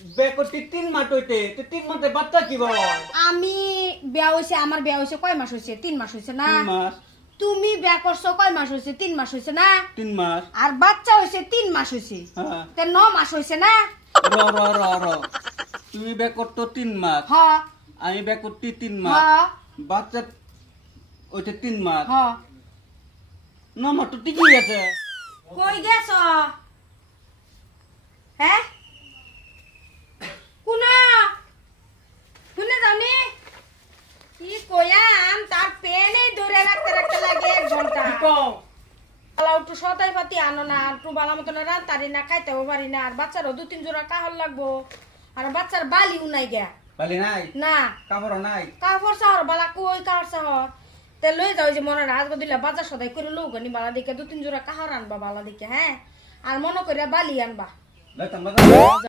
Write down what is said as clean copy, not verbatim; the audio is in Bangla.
বিয়ে করতে 3 মাস হইতে, তো 3 মাসে বাচ্চা কি বল? আমি বিয়া হইছে, আমার বিয়া হইছে কয় মাস হইছে? 3 মাস হইছে না? 3 মাস, তুমি বিয়া করছো কয় মাস হইছে? 3 মাস হইছে না? 3 মাস। আর বাচ্চা হইছে 3 মাস হইছে। হ্যাঁ। তে 9 মাস হইছে না? র। তুমি বিয়ে করতো 3 মাস, হ আমি বিয়ে করতে 3 হ মাস, বাচ্চা ওইটা 3 মাস। হ। 9 মাস তো ঠিকই আছে। কই গেছ? হ্যাঁ? কুনা? কুনা জানি? কি কয়াম তার পেনে ধরে রাখতে রাখতে লাগে 1 ঘন্টা। কি কও? আলাও একটু সদাই পাতি আনো না, আর একটু বালা মতন রান্তারি না, খাইতেও পারি না, আর বাচ্চারও 2-3 জোড়া কাহল লাগবো, আর বাচ্চার বালিও নাই গে বালি নাই, না, কাপড় নাই। কাপড় শহর বালা কই কাপড় শহর তে লই যাও যে মনে রাজ দিলে বাজার সদাই করে লৌগনি বালা দিকে 2-3 জোড়া কাহর আনবা বালা দিকে, হ্যাঁ, আর মনে করে বালি আনবা। লইতাম